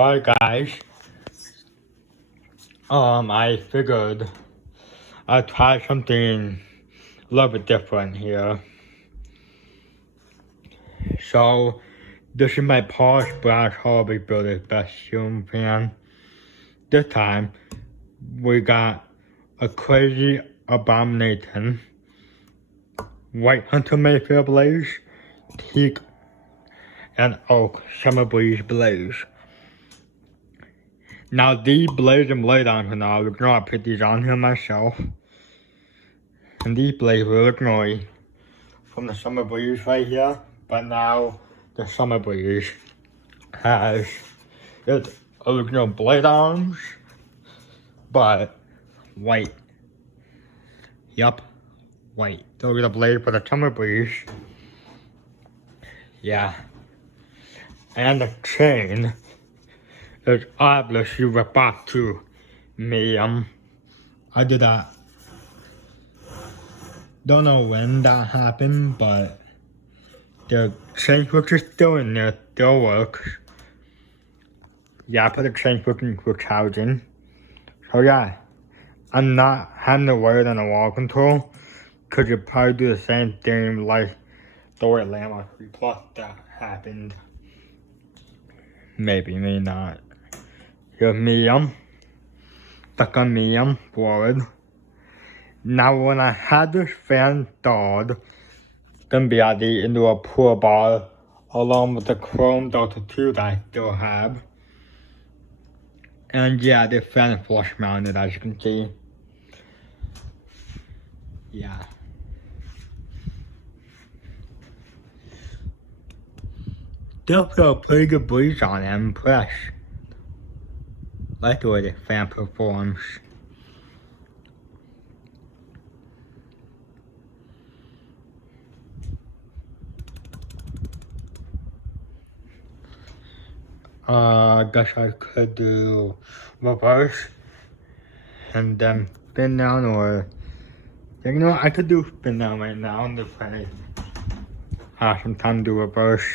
Hi guys. I figured I'd try something a little bit different here. So this is my Porsche Brass Hobby Builder's best ceiling fan. This time we got a crazy abomination, white hunter Mayfair blaze, teak, and oak summer breeze blaze. Now these blaze and blade on for now, we're gonna put these on here myself. And these blades were originally from the summer breeze right here, but now the summer breeze has its original blade arms, but white. Yup, white. Those are the blade for the summer breeze. Yeah. And the chain is obviously ripped off to me. I did that. Don't know when that happened, but the chain hook is still in there, still works. Yeah, I put the chain hook in for charging. So yeah, I'm not having to wear it on the wall control, cause you probably do the same thing like the way Llama 3 Plus that happened. Maybe not. Here's medium. Stuck on medium forward. Now when I had this fan installed, it's gonna be at the indoor pool bar along with the chrome Delta 2 that I still have. And yeah, this fan is flush mounted as you can see. Yeah. Still feel a pretty good breeze on it, I'm impressed. Like the way the fan performs. I guess I could do reverse and then spin down, or you know what, I could do spin down right now and if I have some time to do reverse.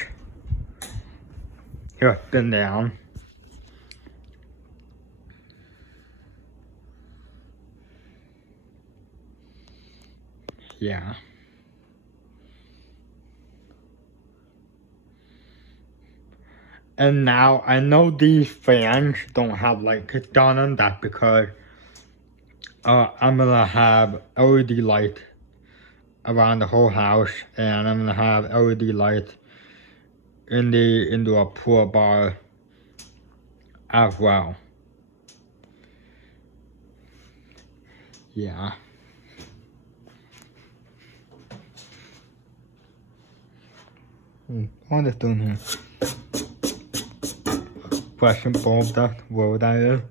Here, spin down. Yeah. And now I know these fans don't have light kits on them. That's because I'm gonna have LED light around the whole house, and I'm gonna have LED light in the indoor pool bar as well. Yeah. What is doing here? Pressing bulb, that's what that is.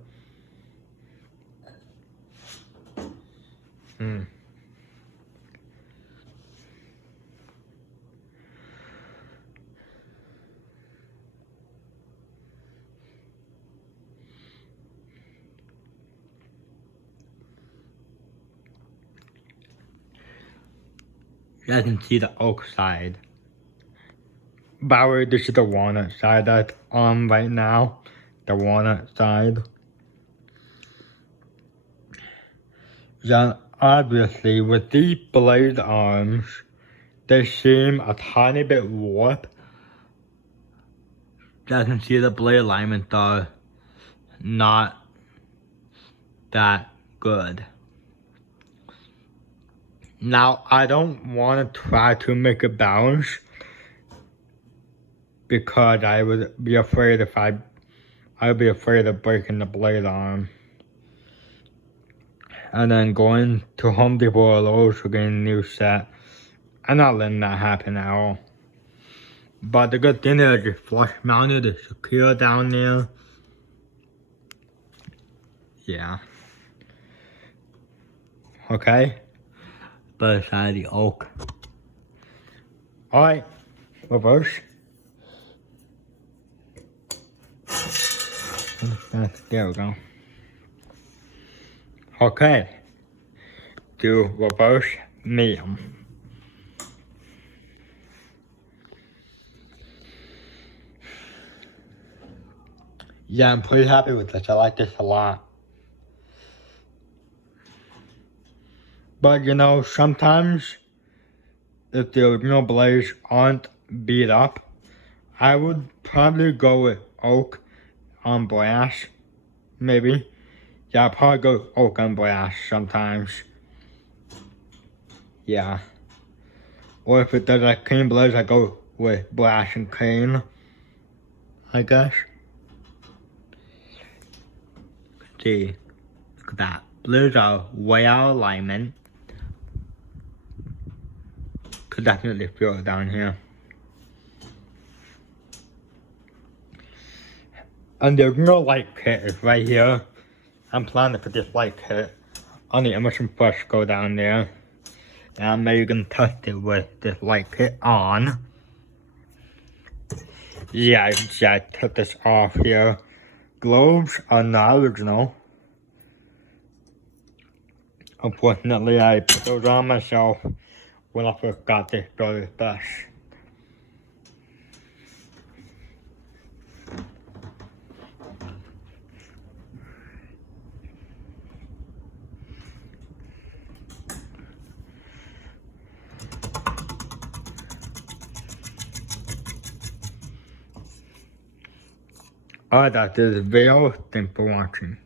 You guys can see the oak side. By the way, this is the walnut side that's on right now. The walnut side. Then obviously with these blade arms, they seem a tiny bit warped. You guys can see the blade alignments are not that good. Now I don't want to try to make a balance because I would be afraid I'd be afraid of breaking the blade arm. And then going to Home Depot or Lowe's for getting a new set. I'm not letting that happen at all. But the good thing is it's flush mounted, it's secure down there. Yeah. Okay. But side the oak. Alright. Reverse. There we go. Okay. Do reverse medium. Yeah, I'm pretty happy with this. I like this a lot. But you know, sometimes if the original blades aren't beat up, I would probably go with oak on brass. Maybe. Yeah, I'll probably go oak on brass sometimes. Yeah. Or if it does like cane blades, I go with brass and cane, I guess. See, look at that. Blues are way out of alignment. Could definitely feel it down here. And the original light kit is right here. I'm planning to put this light kit on the immersion first go down there. And I'm maybe gonna test it with this light kit on. Yeah, you can see I took this off here. Globes are not original. Unfortunately, I put those on myself when I first got this Dory bus. Alright, that's this video. Thanks for watching.